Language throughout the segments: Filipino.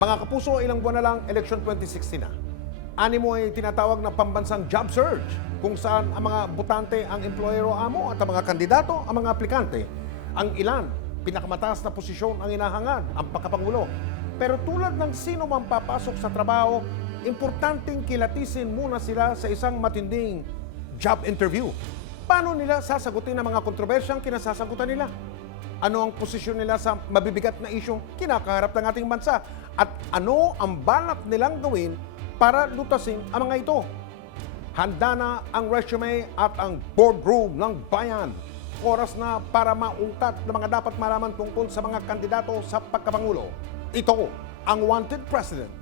Mga kapuso, ilang buwan na lang, election 2016 na. Animo ay tinatawag na pambansang job surge, kung saan ang mga botante ang employero amo at ang mga kandidato ang mga aplikante. Ang ilan, pinakamataas na posisyon ang inahangad, ang pagkapangulo. Pero tulad ng sino man papasok sa trabaho, importanteng kilatisin muna sila sa isang matinding job interview. Paano nila sasagutin ang mga kontrobersyang kinasasagutan nila? Ano ang posisyon nila sa mabibigat na isyong kinakaharap ng ating bansa? At ano ang balak nilang gawin para lutasin ang mga ito? Handa na ang resume at ang boardroom ng bayan. Oras na para maungkat ng mga dapat malaman tungkol sa mga kandidato sa pagkapangulo. Ito ang Wanted President.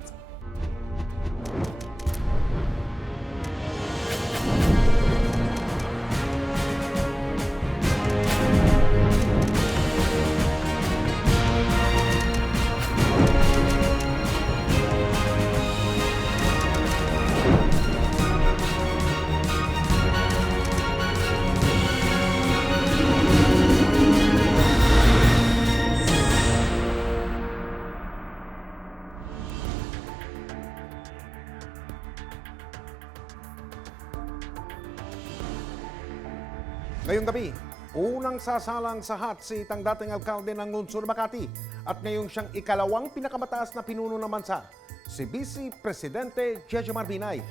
Ngayong gabi, unang sasalang sa hot seat ang dating alkalde ng lungsod Makati at ngayong siyang ikalawang pinakamataas na pinuno ng bansa, si Vice Presidente Jejomar Binay.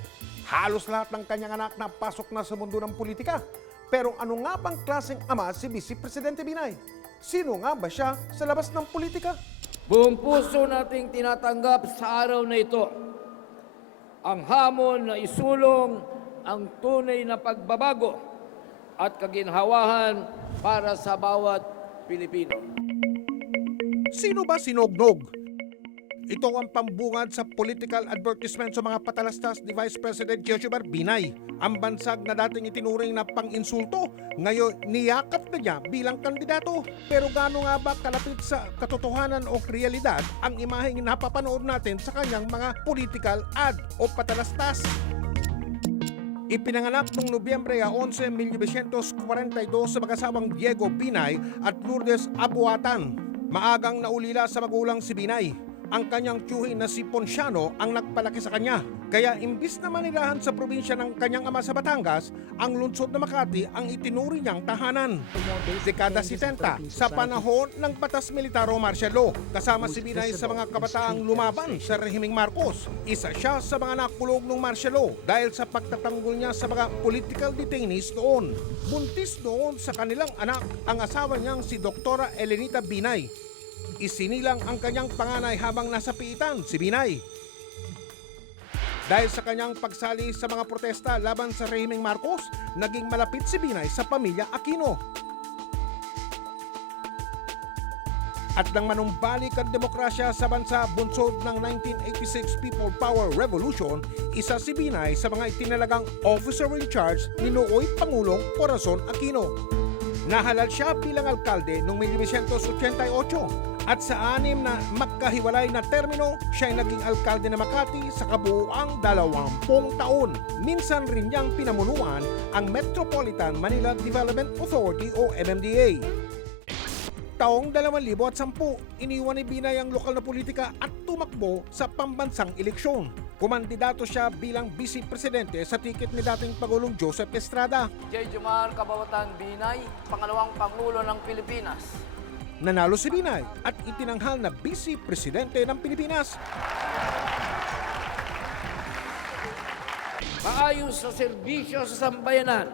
Halos lahat ng kanyang anak na pasok na sa mundo ng politika. Pero ano nga bang klaseng ama si Vice Presidente Binay? Sino nga ba siya sa labas ng politika? Buong puso nating tinatanggap sa araw na ito ang hamon na isulong ang tunay na pagbabago at kaginhawahan para sa bawat Pilipino. Sino ba si Nognog? Ito ang pambungad sa political advertisement sa mga patalastas ni Vice President Jejomar Binay. Ang bansag na dating itinuring na pang-insulto, ngayon niyakap na niya bilang kandidato. Pero gaano nga ba kalapit sa katotohanan o realidad ang imaheng napapanood natin sa kanyang mga political ad o patalastas? Ipinanganak noong Nobyembre 11, 1942 sa mag-asawang Diego Binay at Lourdes Abuatan. Maagang naulila sa magulang si Binay. Ang kanyang tiyuhin na si Ponciano ang nagpalaki sa kanya. Kaya imbis na manirahan sa probinsya ng kanyang ama sa Batangas, ang lungsod na Makati ang itinuri niyang tahanan. Dekada 70, sa panahon ng Batas Militar o Martial Law, kasama si Binay sa mga kabataang lumaban sa rehimeng Marcos. Isa siya sa mga nakulong ng Martial Law dahil sa pagtatanggol niya sa mga political detainees noon. Buntis noon sa kanilang anak ang asawa niyang si Dr. Elenita Binay. Isinilang ang kanyang panganay habang nasa piitan, si Binay. Dahil sa kanyang pagsali sa mga protesta laban sa rehimeng Marcos, naging malapit si Binay sa pamilya Aquino. At nang manumbalik ang demokrasya sa bansa bunsod ng 1986 People Power Revolution, isa si Binay sa mga itinalagang officer in charge ni nooy Pangulong Corazon Aquino. Nahalal siya bilang alkalde noong 1988 at sa 6 na magkahiwalay na termino, siya ay naging alkalde ng Makati sa kabuuang 20 taon. Minsan rin niyang pinamunuan ang Metropolitan Manila Development Authority o MMDA. Taong 2010, iniwan ni Binay ang lokal na politika at tumakbo sa pambansang eleksyon. Kumandidato siya bilang Vice Presidente sa tiket ni dating Pangulong Joseph Estrada. Jejomar Kabawatan Binay, pangalawang Pangulo ng Pilipinas. Nanalo si Binay at itinanghal na Vice Presidente ng Pilipinas. Maayos sa serbisyo sa sambayanan,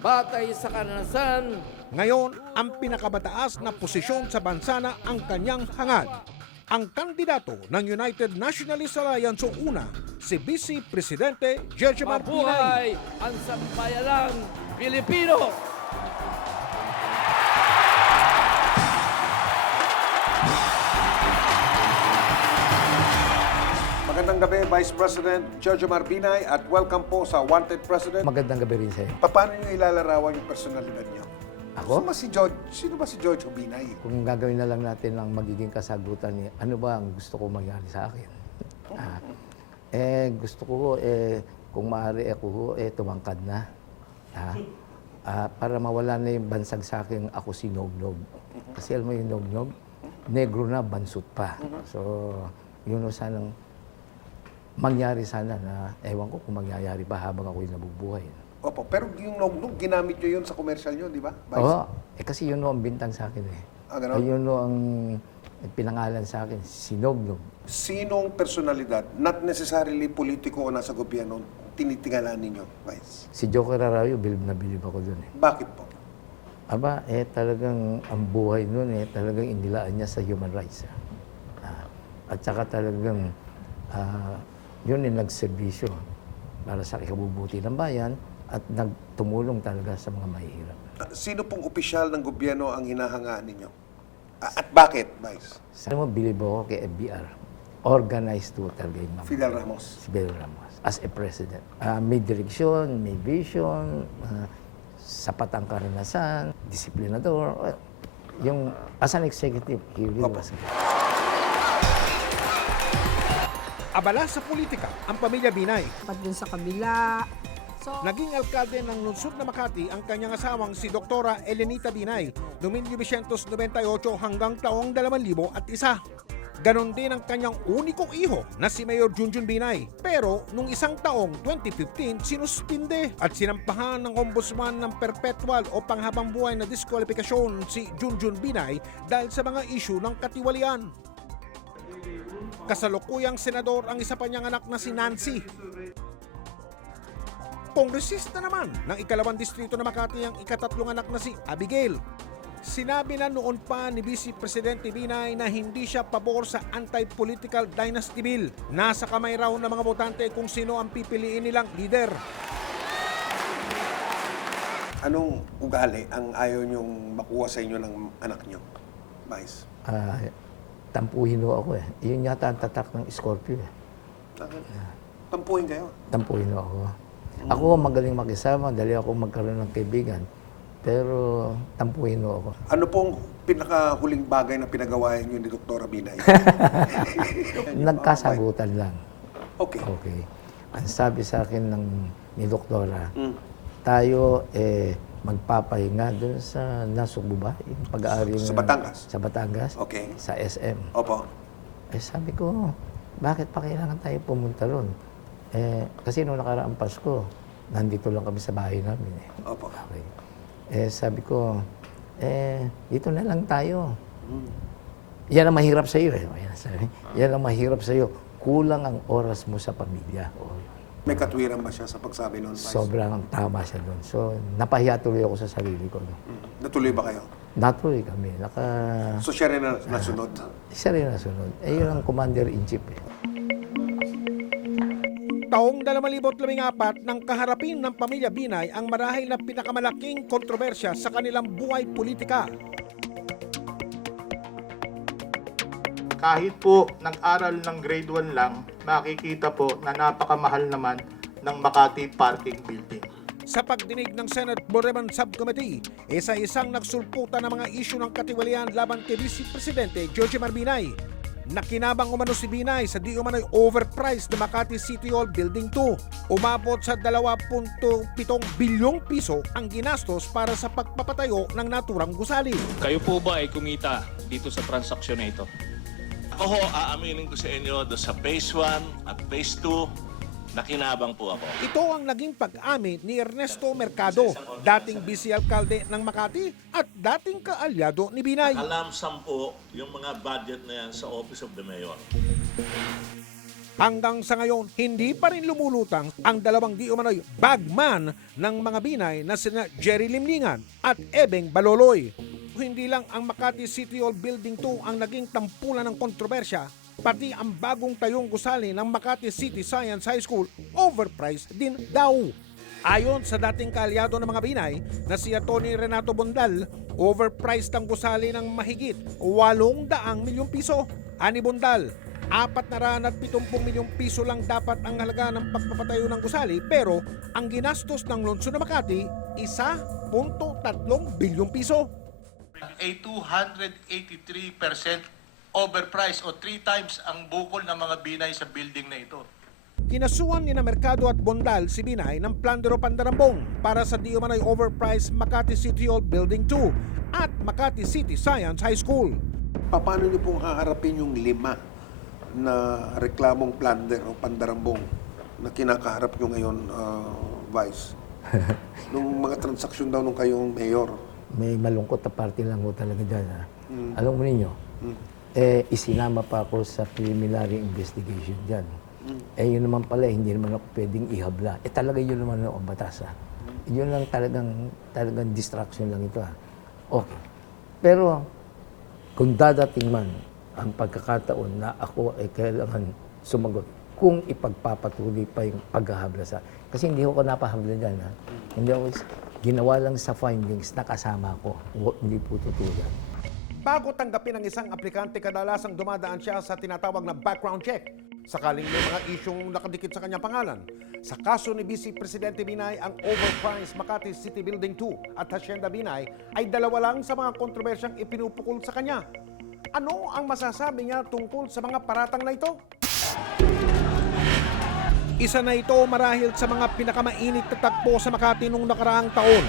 batay sa karanasan. Ngayon, ang pinakamataas na posisyon sa bansa na ang kanyang hangad. Ang kandidato ng United Nationalist Alliance o UNA, si Vice Presidente Jejomar Binay. Mabuhay ang sambayanang Pilipino! Magandang gabi, Vice President Jejomar Binay at welcome po sa Wanted President. Magandang gabi rin sa'yo. Paano niyo ilalarawan yung personalidad niyo? Ako? Sino ba si George Binay? Kung gagawin na lang natin ang magiging kasagutan ni ano ba ang gusto ko mangyari sa akin? Gusto ko, kung maaari ako, tumangkad na. Para mawala na yung bansag sa akin, ako si Nognog. Kasi alam mo yung Nognog, negro na, bansot pa. So, Yun o sanang mangyari sana na ewan ko kung mangyayari pa habang ako'y nabubuhay. Opo, pero yung notebook, ginamit nyo yun sa commercial nyo, di ba? Vice? Oo, kasi yun o ang bintang sa akin eh. Ganon? Ayun o ang pinangalan sa akin, Sinognog. Sinong personalidad, not necessarily politiko o nasa gobyerno, tinitingalan ninyo, Vice? Si Joker Arroyo, bilib na bilib ako dun eh. Bakit po? Aba, talagang ang buhay nun talagang inilaan niya sa human rights. At saka talagang yun nagserbisyo para sa ikabubuti ng bayan at nagtumulong talaga sa mga mahihirap. Sino pong opisyal ng gobyerno ang hinahangaan ninyo? At bakit, Vice? Sa mo, bilib ako kay FBR. Organized total game. Fidel Ramos. Si Fidel Ramos. As a president. May direksyon, may vision, sapat ang karanasan, disiplinador. Yung, as an executive, he really was good. Abala sa politika ang pamilya Binay. Pat dun sa kabila. So, Naging alkalde ng lungsod na Makati ang kanyang asawang si Doktora Elenita Binay noong 1998 hanggang taong 2001. Ganon din ang kanyang unikong iho na si Mayor Junjun Binay. Pero nung isang taong 2015, sinuspinde at sinampahan ng ombudsman ng perpetual o panghabang buhay na diskwalifikasyon si Junjun Binay dahil sa mga isyu ng katiwalian. Kasalukuyang senador ang isa pa niyang anak na si Nancy. Kongresista naman ng ikalawang distrito na Makati ang ikatatlong anak na si Abigail. Sinabi na noon pa ni Vice Presidente Binay na hindi siya pabor sa anti-political dynasty bill. Nasa kamay raw ng mga botante kung sino ang pipiliin nilang leader. Anong ugali ang ayaw nyong makuha sa inyo ng anak nyo, Vice? Tampuhin ho ako eh. Yun yata ang tatak ng Scorpio eh. Tampuhin kayo. Tampuhin ho ako. Ako magaling makisama, dali ako magkaroon ng kaibigan. Pero tampuhin ho ako. Ano pong pinakahuling bagay na pinagawa niyo ni Dr. Binay? Nagkasagutan lang. Okay. Okay. Ang sabi sa akin ni Doktora, tayo magpapahinga doon sa Nasugbu ba? Yung pag-aari Sa Batangas? Sa Batangas. Okay. Sa SM. Opo. Sabi ko, bakit pa kailangan tayo pumunta ron? Kasi noong nakaraang Pasko, nandito lang kami sa bahay namin eh. Opo. Okay. Sabi ko, dito na lang tayo. Yan ang mahirap sa iyo eh. Yan ang mahirap sa iyo. Kulang ang oras mo sa pamilya. May katwiran ba siya sa pagsabi noon, Vice? Sobrang tama siya doon. So, napahiya tuloy ako sa sarili ko. No? Natuloy ba kayo? Natuloy kami. So siya rin na nasunod? Siya rin nasunod. Yun ang commander-in-chief eh. Taong 2014 nang kaharapin ng pamilya Binay ang marahil na pinakamalaking kontrobersya sa kanilang buhay politika. Kahit po nag-aral ng grade 1 lang, makikita po na napakamahal naman ng Makati Parking Building. Sa pagdinig ng Senate Boreman Subcommittee, isa-isang nagsulputan ng mga isyu ng katiwalian laban kay Vice Presidente Jojimar Binay. Nakinabang umano si Binay sa di umano'y overpriced na Makati City Hall Building 2. Umabot sa 2.7 bilyong piso ang ginastos para sa pagpapatayo ng naturang gusali. Kayo po ba ay kumita dito sa transaksyon na ito? Ako ho, aaminin ko sa inyo do sa phase 1 at phase 2, nakinabang po ako. Ito ang naging pag-amin ni Ernesto Mercado, dating vice-alkalde ng Makati at dating kaalyado ni Binay. Alamsam po yung mga budget na yan sa Office of the Mayor. Hanggang sa ngayon, hindi pa rin lumulutang ang dalawang di umano'y bagman ng mga Binay na sina Jerry Limlingan at Ebeng Baloloy. Hindi lang ang Makati City Hall Building 2 ang naging tampulan ng kontrobersya, pati ang bagong tayong gusali ng Makati City Science High School, overpriced din daw. Ayon sa dating kaalyado ng mga Binay na si Atty. Renato Bondal, overpriced ang gusali ng mahigit 800 milyong piso. Ani Bondal, 470 milyong piso lang dapat ang halaga ng pagpapatayo ng gusali, pero ang ginastos ng lungsod ng Makati, 1.3 bilyong piso. A 283% overpriced o 3 times ang bukol ng mga Binay sa building na ito. Kinasuhan ni na Mercado at Bondal si Binay ng Plandero Pandarambong para sa di umano'y overpriced Makati City Hall Building 2 at Makati City Science High School. Paano niyo pong haharapin yung 5 na reklamong plunder o pandarambong na kinakaharap nyo ngayon, Vice? Nung mga transaksyon daw nung kayong mayor. May malungkot na parte lang ho talaga dyan. Ha? Alam mo ninyo, isinama pa ako sa preliminary investigation dyan. Yun naman pala, hindi naman ako pwedeng ihabla. Talaga yun naman ang batas. Ha? Yun lang talagang distraction lang ito. Ha? Okay. Pero, kung dadating man ang pagkakataon na ako ay kailangan sumagot, kung ipagpapatuloy pa yung paghahabla sa... Kasi hindi ako napahabla dyan. Ha? Hindi ako ginawa lang sa findings na kasama ko. Hindi po totoo yan. Bago tanggapin ng isang aplikante, kadalasang dumadaan siya sa tinatawag na background check. Sakaling may mga isyong nakadikit sa kanyang pangalan. Sa kaso ni Vice Presidente Binay, ang overpriced Makati City Building 2 at Hacienda Binay ay dalawa lang sa mga kontrobersyang ipinupukol sa kanya. Ano ang masasabi niya tungkol sa mga paratang na ito? Isa na ito marahil sa mga pinakamainit na tagpo sa Makati noong nakaraang taon.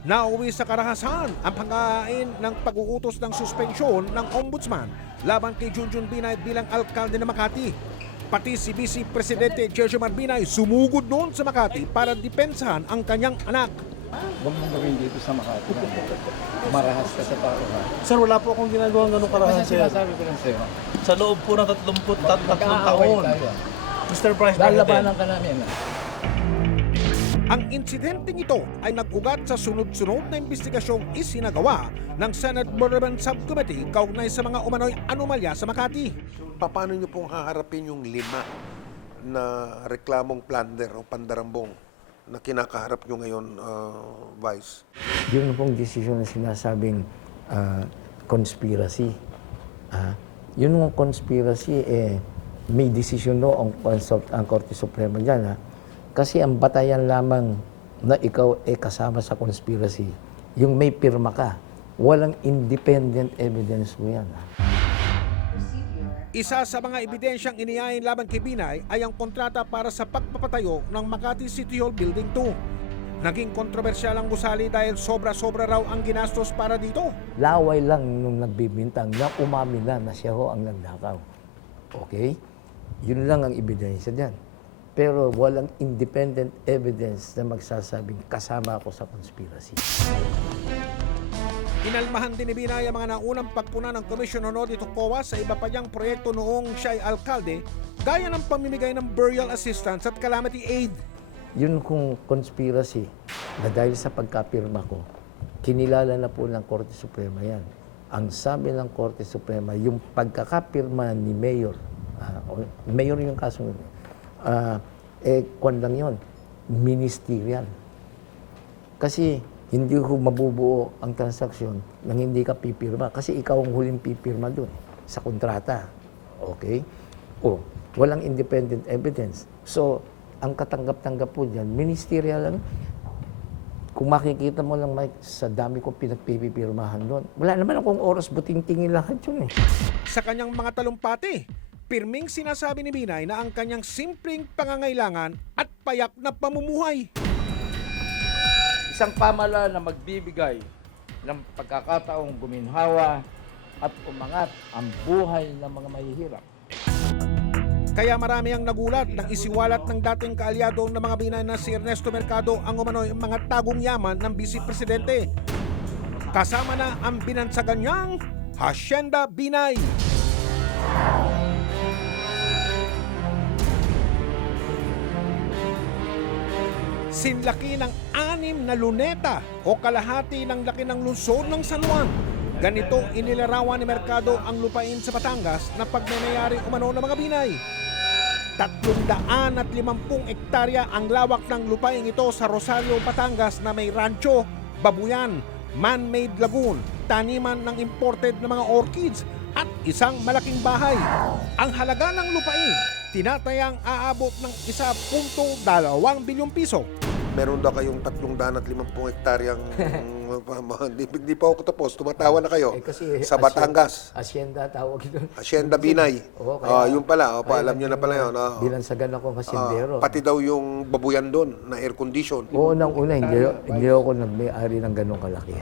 Nauwi sa karahasan ang pag-aain ng pag-uutos ng suspensyon ng ombudsman laban kay Junjun Binay bilang alkalde ng Makati. Pati si Vice Presidente Jejomar Binay sumugod noon sa Makati para depensahan ang kanyang anak. Huwag mong gawin dito sa Makati. Marahas ka sa tao. Sir, wala po akong ginagawang ganong karahan, Kasi sir. sinasabi ko lang sa'yo. Sa loob po ng 33 taon. Mr. Price, Lalabanan ka namin. Ang insidenteng ito ay nag-ugat sa sunod-sunod na investigasyong isinagawa ng Senate Borderman Subcommittee kaugnay sa mga umano'y anomalya sa Makati. Paano nyo pong haharapin yung 5 na reklamong plunder o pandarambong na kinakaharap nyo ngayon, Vice? Yun pong desisyon na sinasabing conspiracy. Yun yung conspiracy, may desisyon no ang Korte Suprema dyan. Ha? Kasi ang batayan lamang na ikaw kasama sa conspiracy, yung may pirma ka, walang independent evidence mo yan. Ha? Isa sa mga ebidensyang inihain laban kay Binay ay ang kontrata para sa pagpapatayo ng Makati City Hall Building 2. Naging kontrobersyal ang gusali dahil sobra-sobra raw ang ginastos para dito. Laway lang nung nagbibintang na umamin na siya ho ang nagnakaw. Okay? Yun lang ang ebidensya diyan. Pero walang independent evidence na magsasabing kasama ako sa conspiracy. Inalmahan din ni Binay ang mga naunang pagpuna ng Commission on Audit o COA sa iba pa niyang proyekto noong siya ay alkalde, gaya ng pamimigay ng burial assistance at calamity aid. Yun kung conspiracy na dahil sa pagkapirma ko, kinilala na po ng Korte Suprema yan. Ang sabi ng Korte Suprema, yung pagkakapirma ni Mayor, Mayor yung kaso yun, kwan lang yun, ministerial. Kasi hindi ko mabubuo ang transaksyon nang hindi ka pipirma. Kasi ikaw ang huling pipirma doon sa kontrata. Okay? Walang independent evidence. So, ang katanggap-tanggap po dyan, ministerial lang. Kung makikita mo lang, Mike, sa dami kong pinagpipirmahan doon, wala naman akong oras buting-tingin lahat yun eh. Sa kanyang mga talumpati, pirming sinasabi ni Binay na ang kanyang simpleng pangangailangan at payak na pamumuhay. Isang pamahalaan na magbibigay ng pagkakataong guminhawa at umangat ang buhay ng mga mahihirap. Kaya marami ang nagulat nang isiwalat ng dating kaalyado ng mga Binay na si Ernesto Mercado ang umano'y mga tagong yaman ng Vice Presidente. Kasama na ang binansagan niyang Hacienda Binay. Sinlaki ng 6 na luneta o kalahati ng laki ng lungsod ng San Juan. Ganito inilarawan ni Mercado ang lupain sa Batangas na pagmamayari umano ng mga Binay. 350 hektarya ang lawak ng lupain ito sa Rosario, Batangas na may rancho, babuyan, man-made lagoon, taniman ng imported na mga orchids at isang malaking bahay. Ang halaga ng lupain, tinatayang aabot ng 1.2 bilyong piso. Meron daw kayong 350 hektaryang hindi pa ako tapos, tumatawa na kayo sa Batangas. Hacienda tawag ito. Hacienda Binay. Yun pala, alam nyo na pala yun. Bilansagan akong hasyendero. Pati daw yung babuyan doon na air condition. Unang-una, hindi ako nagmay-ari ng ganong kalaki.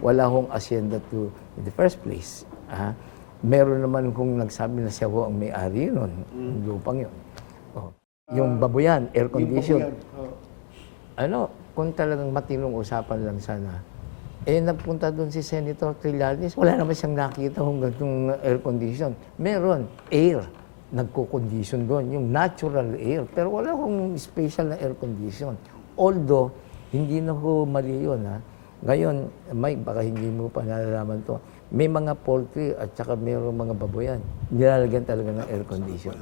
Wala akong hacienda in the first place. meron naman kung nagsabi na siya ho ang may-ari nun, yung lupang yun. Oh. Yung babuyan, air condition. Ano, kung talagang matinong usapan lang sana, nagpunta doon si Senator Trillanes, wala naman siyang nakita kung ganitong air condition. Meron, air, nagko-condition doon, yung natural air, pero wala akong special na air condition. Although, hindi na ho mali yun, ha. Ngayon, Mike, baka hindi mo pa nalalaman to, may mga poultry at saka mayroong mga baboyan, nilalagyan talaga ng air condition.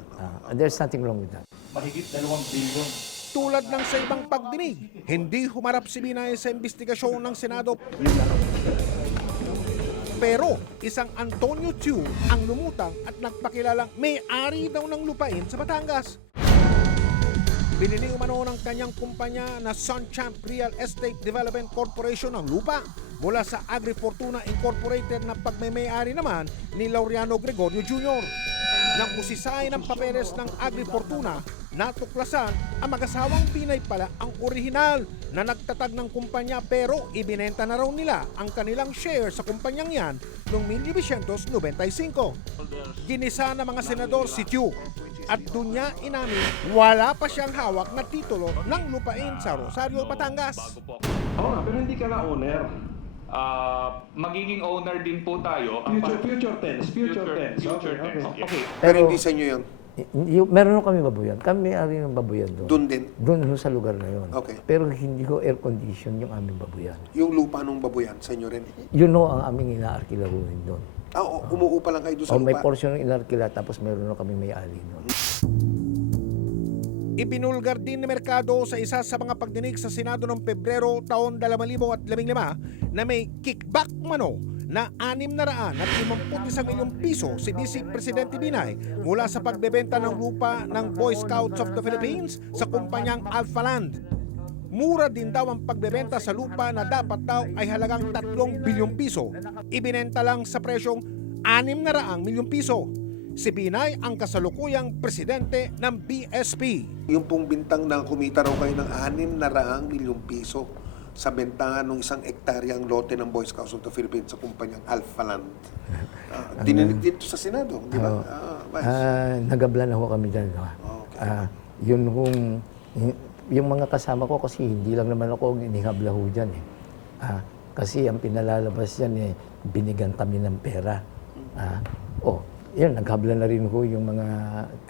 And there's nothing wrong with that. Mahigit 2 bilyon. Tulad ng sa ibang pagdinig, hindi humarap si Binay sa investigasyon ng Senado. Pero isang Antonio Chiu ang lumutang at nagpakilalang may-ari daw ng lupain sa Batangas. Binili umano ng kanyang kumpanya na Sunchamp Real Estate Development Corporation ang lupa mula sa AgriFortuna Incorporated na pagmay-ari naman ni Laureano Gregorio Jr. Nang usisay ng papeles ng AgriFortuna, natuklasan ang mag-asawang Binay pala ang orihinal na nagtatag ng kumpanya pero ibinenta na raw nila ang kanilang share sa kumpanyang yan noong 1995. Ginisa ng mga senador si Chiu at doon niya inamin wala pa siyang hawak na titulo ng lupain sa Rosario, Batangas. Pero hindi ka na owner. Magiging owner din po tayo. Future tense. Okay. Pero hindi sa inyo yun? Meron kami baboyan. Kami may-ari ng baboyan doon. Doon din? Doon ho sa lugar na yun. Okay. Pero hindi ko air condition yung aming baboyan. Yung lupa ng baboyan, sa inyo rin? Yun ho ang aming inaarkila ho doon. Umuupa lang kayo doon sa lupa? May portion ng inarkila tapos meron na kami may-ari doon. Ibinulgar din ni Mercado sa isa sa mga pagdinig sa Senado noong Pebrero taon 2015 na may kickback umano na 651 milyong piso si Vice Presidente Binay mula sa pagbebenta ng lupa ng Boy Scouts of the Philippines sa kumpanyang Alpha Land. Mura din daw ang pagbebenta sa lupa na dapat daw ay halagang 3 bilyong piso. Ibinenta lang sa presyong 600 milyong piso. Si Binay ang kasalukuyang presidente ng BSP. Yung pong bintang na kumita raw kayo ng 600 milyong piso sa bentahan ng 1 hektaryang lote ng Boy Scouts of the Philippines sa kumpanyang Alpha Land. Dininig dito sa Senado, di ba? Nagabla na ho kami dyan. No? Yung mga kasama ko kasi hindi lang naman ako inihabla ho dyan. Kasi ang pinalalabas yan, binigan kami ng pera. Yun, naghabla na rin ho yung mga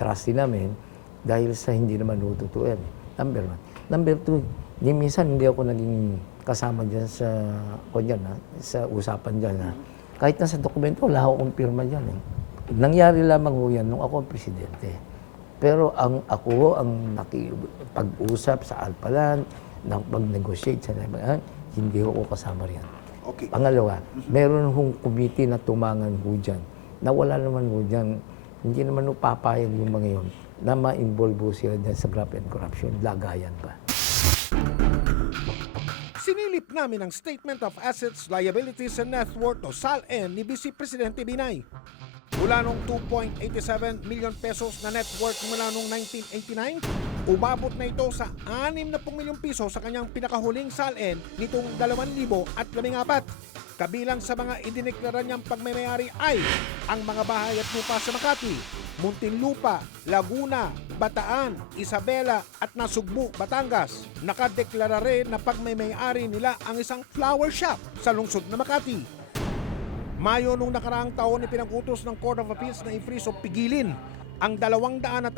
trustee namin dahil sa hindi naman ho totoo yan. Number 1. Number 2, minsan hindi ako naging kasama dyan sa usapan dyan. Kahit nasa dokumento, wala akong pirma dyan. Nangyari lamang ho yan nung ako ang presidente. Pero ako ang nakipag-usap sa Alpalan, pag-negotiate sa hindi ako kasama riyan. Okay. Pangalawa, meron hong committee na tumangan ho dyan na wala naman ho dyan, hindi naman ho papayag yung mga yun na ma-involve ho sila dyan sa graft and corruption, lagayan pa. Sinilip namin ang Statement of Assets, Liabilities and Net Worth o SALN ni Vice Presidente Binay. Mula noong 2.87 million pesos na net worth mula noong 1989, umabot na ito sa 60 milyong piso sa kanyang pinakahuling SALN nitong 2014. Kabilang sa mga idineklara niyang pagmamayari ay ang mga bahay at lupa sa Makati, Muntinlupa, Laguna, Bataan, Isabela at Nasugbu, Batangas. Nakadeklara rin na pagmamayari nila ang isang flower shop sa lungsod na Makati. Mayo nung nakaraang taon ni pinag-utos ng Court of Appeals na i-freeze o pigilin ang 242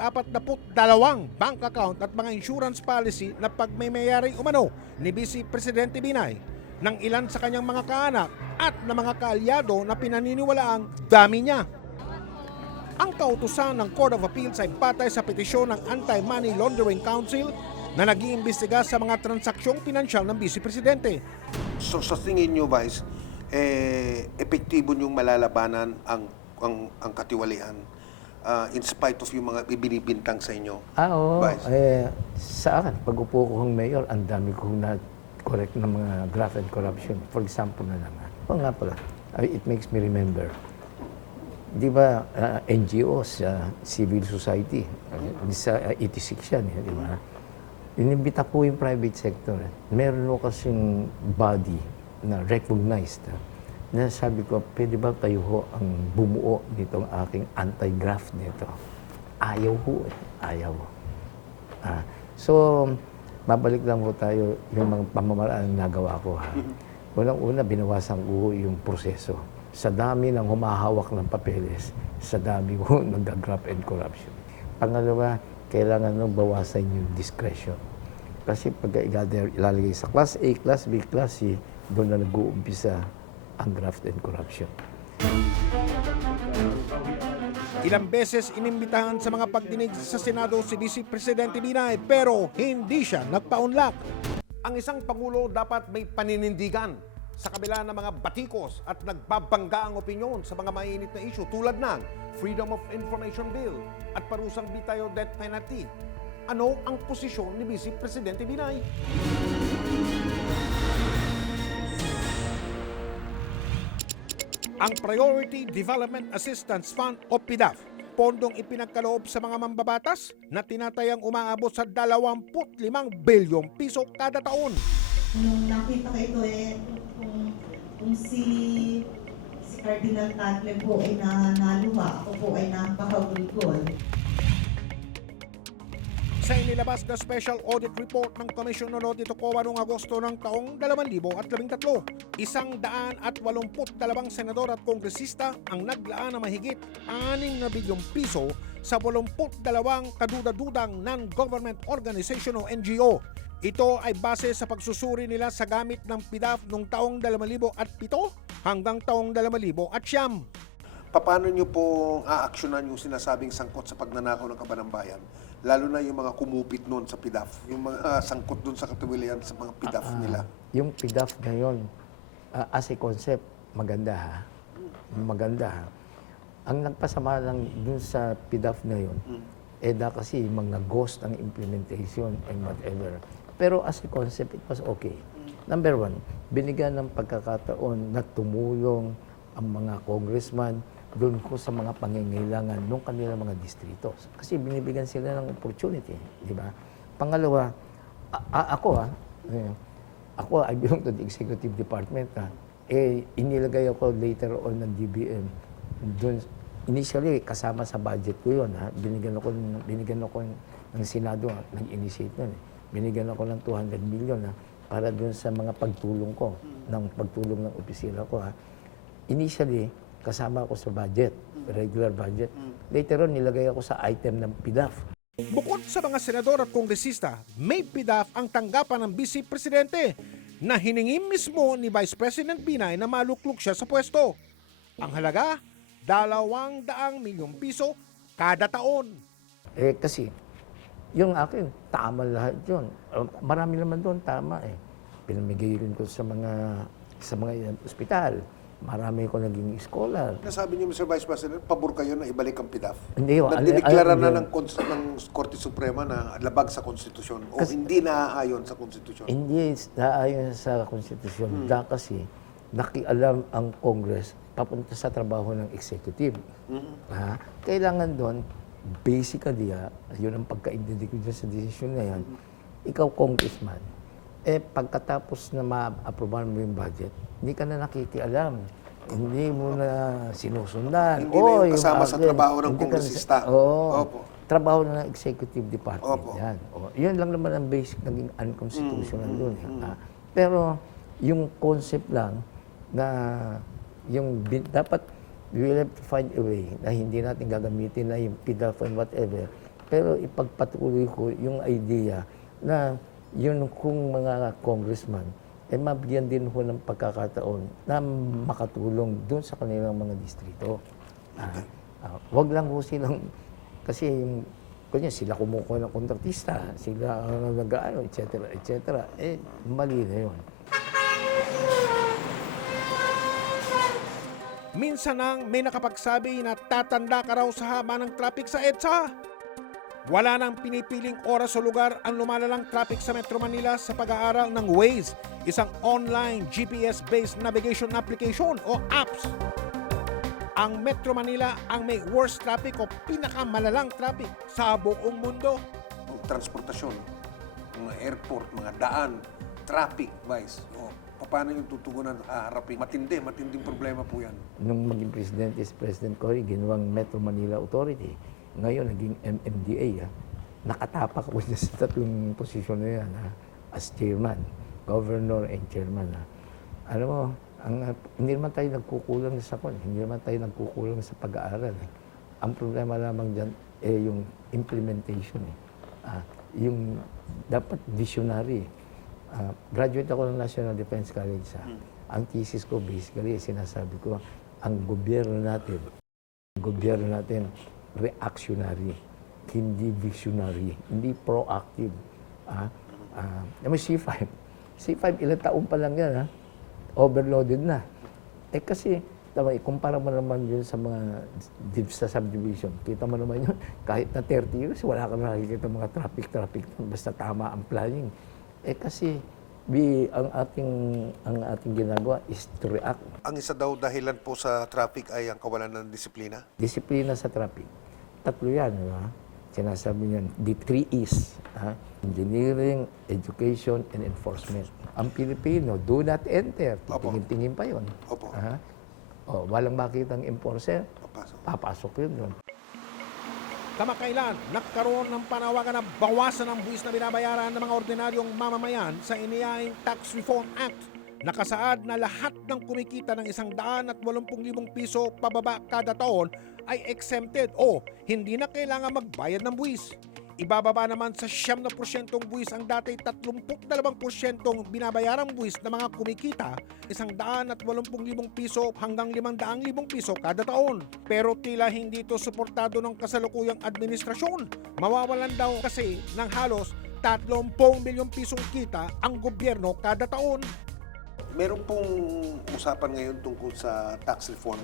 bank account at mga insurance policy na pagmamayari umano ni Vice Presidente Binay ng ilan sa kanyang mga kaanak at na mga kaalyado na pinaniniwalaang dami niya. Ang kautusan ng Court of Appeals ay batay sa petisyon ng Anti-Money Laundering Council na nag-iimbestiga sa mga transaksyong pinansyal ng Vice Presidente. So sa tingin nyo, Vice, epektibo niyong malalabanan ang katiwalian in spite of yung mga ibinibintang sa inyo? Oo. Vice? Sa akin, pag-upo ko ng mayor, ang dami kong correct ng mga graft and corruption. For example na lang. Nga pala, it makes me remember. Di ba, NGOs, civil society, sa 86 yan, di ba? Inimbita ko yung private sector. Meron mo kasing body na recognized na sabi ko, pwede ba kayo ho ang bumuo nitong aking anti-graft nito? Ayaw ho eh. Ayaw. So, babalik lang ho tayo yung mga pamamaraan na nagawa ko ha. Unang-una, binawasan ko yung proseso. Sa dami ng humahawak ng papeles, sa dami ko nag-graft and corruption. Pangalawa, kailangan nung bawasan yung discretion. Kasi pag ilalagay sa Class A, Class B, Class C, doon na nag-uumpisa ang graft and corruption. Ilang beses inimbitahan sa mga pagdinig sa Senado si Vice Presidente Binay pero hindi siya nagpaunlak. Ang isang Pangulo dapat may paninindigan sa kabila ng mga batikos at nagbabangga ang opinyon sa mga mainit na issue tulad ng Freedom of Information Bill at parusang bitayo death penalty. Ano ang posisyon ni Vice Presidente Binay? Ang Priority Development Assistance Fund o PDAF, pondong ipinagkaloob sa mga mambabatas na tinatayang umaabot sa 25 bilyong piso kada taon. Nung nakita ko ito kung si Cardinal Tagle po ay naluha, ako po ay napakagulgol. Sa inilabas na Special Audit Report ng Commission on Audit o COA noong Agosto ng taong 2013, 182 senador at kongresista ang naglaan na mahigit 6 na bilyong piso sa 82 kaduda-dudang non-government organization o NGO. Ito ay base sa pagsusuri nila sa gamit ng PDAF noong taong 2007 hanggang taong 2009. Paano nyo po aaksyonan yung sinasabing sangkot sa pagnanakaw ng kaban ng bayan? Lalo na yung mga kumupit noon sa PDAF, yung mga sangkot doon sa katuwilian sa mga PDAF nila. Yung PDAF ngayon, as a concept, maganda ha. Maganda ha. Ang nagpasama lang dun sa PDAF ngayon, kasi mga ghost ang implementation and whatever. Pero as a concept, it was okay. Number one, binigyan ng pagkakataon na tumulong ang mga congressman doon ko sa mga pangangailangan ng kanilang mga distrito. Kasi binibigyan sila ng opportunity, di ba? Pangalawa, ako I belong to the executive department inilagay ako later on ng DBM. Doon, initially, kasama sa budget ko yun. Binigyan ako ng Senado, nag-initiate nun. Binigyan ako ng 200 million para doon sa mga pagtulong ko, ng pagtulong ng opisina ko. Initially, kasama ako sa budget, regular budget. Later on, nilagay ako sa item ng PDAF. Bukod sa mga senador at kongresista, may PDAF ang tanggapan ng Vice Presidente na hiningi mismo ni Vice President Binay na maluklok siya sa pwesto. Ang halaga, 200 milyong piso kada taon. Kasi, yung akin, tama lahat yun. Marami naman doon, tama Pinamigay rin ko sa mga ospital. Marami ko naging scholar. Nasabi niyo, Mr. Vice President, pabor kayo na ibalik ang PDAF? Hindi. Nandideklara na ng Korte Suprema na labag sa konstitusyon o hindi naaayon sa konstitusyon? Hindi naaayon sa konstitusyon. Kasi nakialam ang Congress papunta sa trabaho ng executive. Kailangan doon, basically, yun ang pagkaintindi ko dyan sa desisyon na yan, ikaw, congressman, pagkatapos na ma-aprobahan mo yung budget, hindi ka na nakikialam. Hindi mo na sinusundan. Hindi na yung kasama sa trabaho ng kongresista. Opo. Trabaho na ng executive department. Yan. Yan lang naman ang basic naging unconstitutional doon. Pero yung concept lang na yung dapat we will have to find a way na hindi natin gagamitin na yung PDAF and whatever. Pero ipagpatuloy ko yung idea na yun kung mga congressman, mabigyan din ho ng pagkakataon na makatulong doon sa kanilang mga distrito. Wag lang ho silang, kasi kunya sila kumukuha ng kontratista, sila nag-ano, etc. Mali na yun. Minsan nang may nakapagsabi na tatanda ka raw sa haba ng traffic sa EDSA. Wala nang pinipiling oras o lugar ang lumalalang traffic sa Metro Manila sa pag-aaral ng Waze, isang online GPS-based navigation application o apps. Ang Metro Manila ang may worst traffic o pinakamalalang traffic sa buong mundo. Ang transportasyon, mga airport, mga daan, traffic, Vice. Paano yung tutugunan, haharapin? Matinding problema po yan. Nung maging presidente si President Cory, ginawang Metro Manila Authority. Ngayon, naging MMDA. Nakatapak ko niya sa tatlong posisyon na yan, as chairman, governor and chairman. Alam mo, hindi naman tayo nagkukulang sa hindi naman tayo nagkukulang sa pag-aaral. Ang problema lamang dyan, yung implementation. Yung dapat visionary. Graduate ako ng National Defense College. Ang thesis ko, basically, sinasabi ko, ang gobyerno natin, reactionary, hindi visionary, hindi proactive. May C5. C5, ilang taon pa lang yan, overloaded na. Kasi, ikumpara mo naman yun sa mga sa subdivision. Kita mo naman yun, kahit na 30 years, wala ka nakikita mga traffic, basta tama ang planning. Kasi, ang ating ginagawa is to react. Ang isa daw dahilan po sa traffic ay ang kawalan ng disiplina? Disiplina sa traffic. Tatlo yan, sinasabi niyan, the 3 E's. Engineering, education, and enforcement. Ang Pilipino, do not enter. Tingin-tingin pa yun. Opo. Walang makitang enforcer, papasok yun doon. Kamakailan, nagkaroon ng panawagan na bawasan ang buwis na binabayaran ng mga ordinaryong mamamayan sa inihaing Tax Reform Act. Nakasaad na lahat ng kumikita ng 180,000 piso pababa kada taon ay exempted o hindi na kailangan magbayad ng buwis. Ibababa naman sa 7% buwis ang dati 32% binabayarang buwis ng mga kumikita 180,000 piso hanggang 500,000 piso kada taon. Pero tila hindi ito suportado ng kasalukuyang administrasyon. Mawawalan daw kasi ng halos 30 milyong pisong kita ang gobyerno kada taon. Meron pong usapan ngayon tungkol sa tax reform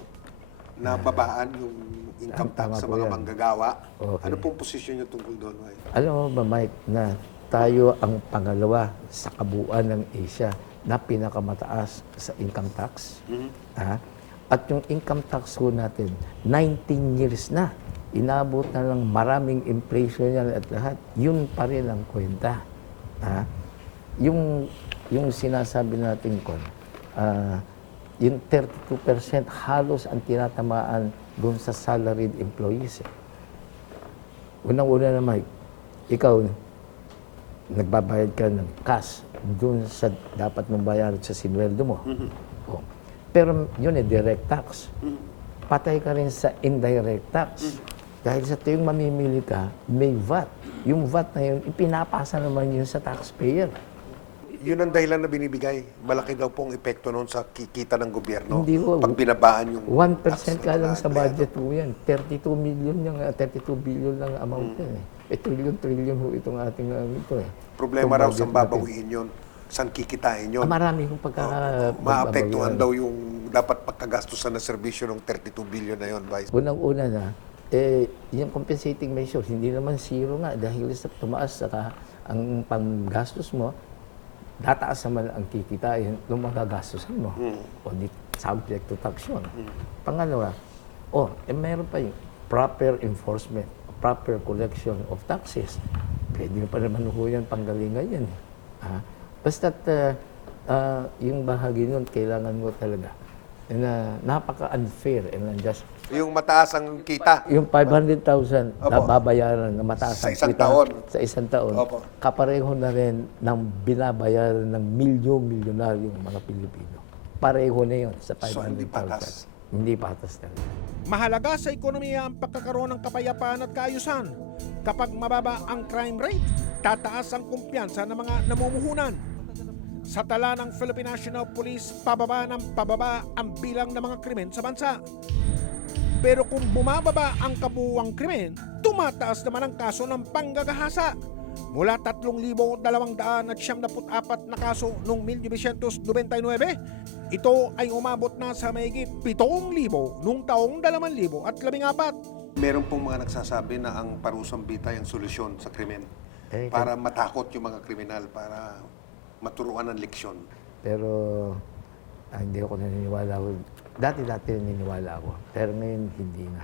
na babaan yung income tax sa mga manggagawa. Okay. Ano pong posisyon niyo tungkol doon, Mike? Alam mo ba, Mike, na tayo ang pangalawa sa kabuuan ng Asia na pinakamataas sa income tax? At yung income tax ko natin, 19 years na. Inabot na lang maraming inflation yan at lahat. Yun pa rin ang kwenta. Yung sinasabi natin ko, yung 32% halos ang tinatamaan doon sa salaried employees. Unang-una na, Mike, ikaw, nagbabayad ka ng cash doon sa dapat mong bayaran sa sinweldo mo. Pero yun direct tax. Patay ka rin sa indirect tax. Dahil sa tuwing mamimili ka, may VAT. Yung VAT na yun, ipinapasa naman yun sa taxpayer. Yun ang dahilan na binibigay. Malaki daw pong epekto noon sa kikita ng gobyerno. Hindi ho. Pag binabaan yung 1% tax ka lang na sa empleyado. budget mo yan. 32 million yung 32 billion lang amount yan. Trillion ho itong ating ito. Problema Itong raw budget saan natin. babawiin yun. Saan kikitain yun. Marami kong Maapektuhan daw yung dapat pagkagastusan na serbisyo ng 32 billion na yun, Vice. Unang-una na, yung compensating measures, hindi naman zero nga dahil sa tumaas saka ang panggastos mo, tataas naman ang kikitain ng mga gastusan mo. O di subject to tax yun. Pangalawa, meron pa yung proper enforcement, proper collection of taxes. Pwede pa naman ho yan, panggalingan yan. Basta't yung bahagi nun, kailangan mo talaga na napaka-unfair and unjust. Yung mataas ang kita. Yung 500,000 na babayaran na mataas Sa ang isang kita taon. sa isang taon, Opo. kapareho na rin ng binabayaran ng milyonaryong mga Pilipino. Pareho na yun sa 500,000. So, hindi patas. Hindi patas talaga. Mahalaga sa ekonomiya ang pagkakaroon ng kapayapaan at kaayusan. Kapag mababa ang crime rate, tataas ang kumpiyansa ng mga namumuhunan. Sa tala ng Philippine National Police, pababa ang bilang ng mga krimen sa bansa. Pero kung bumababa ang kabuuang krimen, tumataas naman ang kaso ng panggagahasa. Mula 3,274 na kaso noong 1999, ito ay umabot na sa mahigit 7,000 noong taong 2014. Meron pong mga nagsasabi na ang parusang bitay ang solusyon sa krimen. Para matakot yung mga kriminal, para maturuan ng leksyon. Pero hindi ako naniniwala. Dati naniniwala ako. Pero ngayon, hindi na.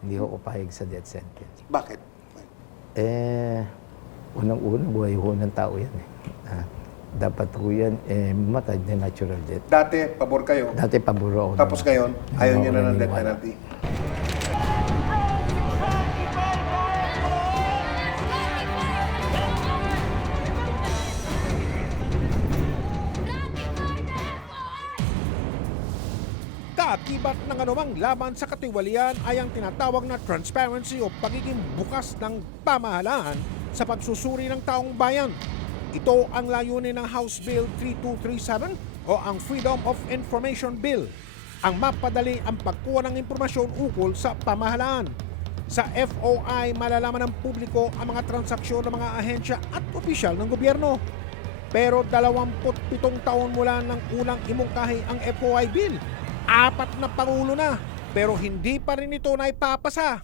Hindi ako papayag sa death sentence. Bakit? Unang-una, buhay ho ng tao yan. dapat po yan matay na natural death. Dati, pabor kayo. Dati paburo ako. Tapos ngayon, ayaw niyo na ng death naniniwala. penalty. Kaakibat ng anumang laban sa katiwalian ay ang tinatawag na transparency o pagiging bukas ng pamahalaan sa pagsusuri ng taong bayan. Ito ang layunin ng House Bill 3237 o ang Freedom of Information Bill, ang mapadali ang pagkuha ng impormasyon ukol sa pamahalaan. Sa FOI, malalaman ng publiko ang mga transaksyon ng mga ahensya at opisyal ng gobyerno. Pero 27 taon mula ng unang imungkahi ang FOI Bill, 4 na pangulo na, pero hindi pa rin ito naipapasa.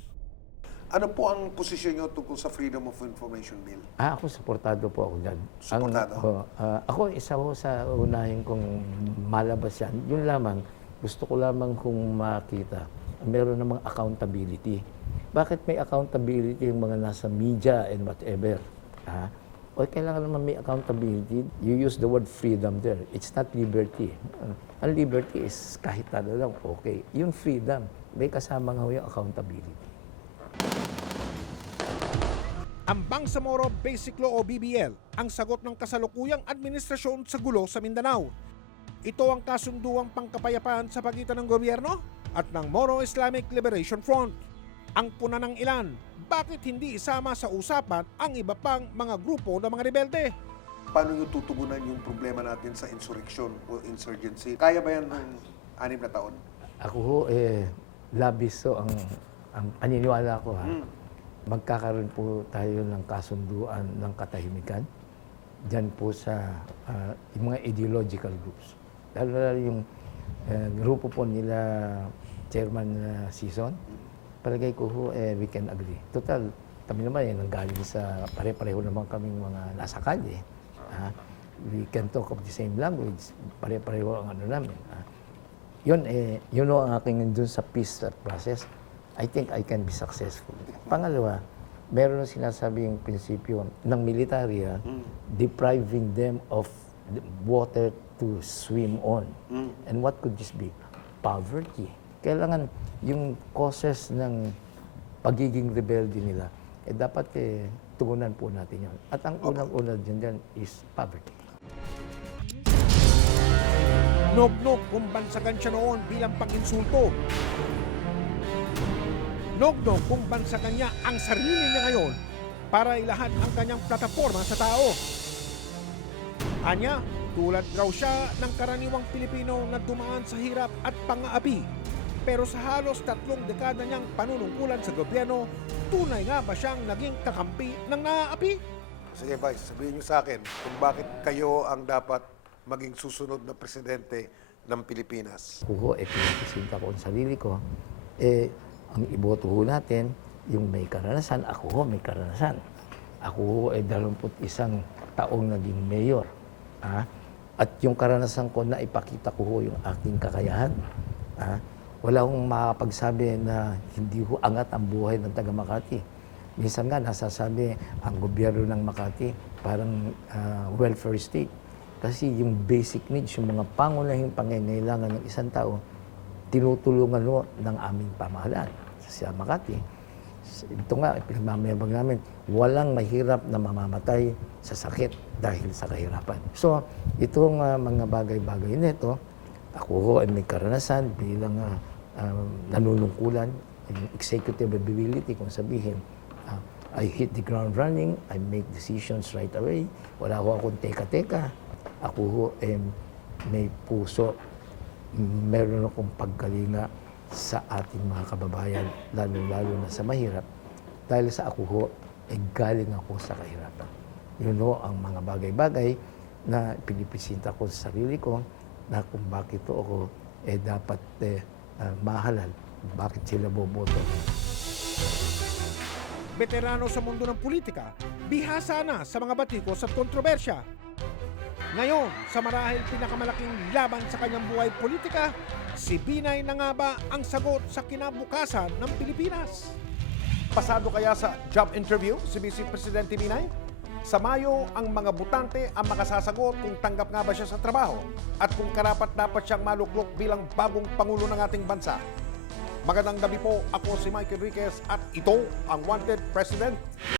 Ano po ang posisyon niyo tungkol sa Freedom of Information Bill? Ako, suportado po ako dyan. Suportado? Ako, isa ko sa unahin kong malabas yan. Yun lamang, gusto ko lamang kung makita, meron namang accountability. Bakit may accountability yung mga nasa media and whatever? O kailangan naman may accountability. You use the word freedom there. It's not liberty. Ang liberty is kahit ano lang, okay. Yung freedom, may kasama nga yung accountability. Ang Bangsamoro Basic Law o BBL ang sagot ng kasalukuyang administrasyon sa gulo sa Mindanao. Ito ang kasunduang pangkapayapaan sa pagitan ng gobyerno at ng Moro Islamic Liberation Front. Ang puna ng ilan, bakit hindi isama sa usapan ang iba pang mga grupo ng mga rebelde? Paano niyo tutugunan yung problema natin sa insurrection o insurgency? Kaya ba yan ng 6 na taon? Ako ho, labis so ang paniniwala ko ha. Magkakaroon po tayo ng kasunduan ng katahimikan dyan po sa yung mga ideological groups. Lalo yung grupo po nila Chairman Sison, palagay ko ho, we can agree. Total, kami naman nanggaling sa pare-pareho naman kaming mga nasa kalye. We can talk of the same language. Pare-pareho ang ano namin. Yun ang aking dun sa peace process. I think I can be successful. Pangalawa, meron na sinasabing prinsipyo ng military, depriving them of the water to swim on. And what could this be? Poverty. Kailangan yung causes ng pagiging rebelde nila, dapat tugunan po natin yan. At ang unang-una dyan is poverty. Nog-nog kung bansagan siya noon bilang pang-insulto. Nog-nog kung bansagan niya ang sarili niya ngayon para ilahad ang kanyang plataforma sa tao. Anya, tulad raw siya ng karaniwang Pilipino na dumaan sa hirap at pang-aapi. Pero sa halos 3 dekada niyang panunungkulan sa gobyerno, tunay nga ba siyang naging kakampi ng naaapi? Sige, Vice, sabihin niyo sa akin kung bakit kayo ang dapat maging susunod na presidente ng Pilipinas. Ako ho, pinapisinta ko ang sarili ko. Ang iboto ho natin, yung may karanasan, ako ho may karanasan. Ako ho 21 taong naging mayor. At yung karanasan ko na ipakita ko ho yung aking kakayahan. Wala akong makapagsabi na hindi ho angat ang buhay ng taga Makati. Minsan nga nasasabi ang gobyerno ng Makati parang welfare state. Kasi yung basic needs, yung mga pangunahing pangangailangan ng isang tao, tinutulungan ho ng aming pamahalaan sa Makati. Ito nga, pinagmamayabang namin, walang mahirap na mamamatay sa sakit dahil sa kahirapan. So, itong mga bagay-bagay nito, ako ho ay may karanasan bilang nanunungkulan, yung executive ability, kung sabihin, I hit the ground running, I make decisions right away, wala ho akong teka-teka. Ako ho may puso, meron akong pagkalinga sa ating mga kababayan, lalo-lalo na sa mahirap. Dahil sa ako ho, galing ako sa kahirapan. Yun ho ang mga bagay-bagay na pinipisinta ko sa sarili ko na kung bakit ako dapat mahalal, bakit sila boboto. Veterano sa mundo ng politika, bihasa na sa mga batikos at kontrobersya. Ngayon, sa marahil pinakamalaking laban sa kanyang buhay politika, si Binay na nga ba ang sagot sa kinabukasan ng Pilipinas? Pasado kaya sa job interview si Vice Presidente Binay? Sa Mayo, ang mga butante ang makasasagot kung tanggap nga ba siya sa trabaho at kung karapat-dapat siyang maluklok bilang bagong Pangulo ng ating bansa. Magandang gabi po, ako si Mike Enriquez at ito ang Wanted President.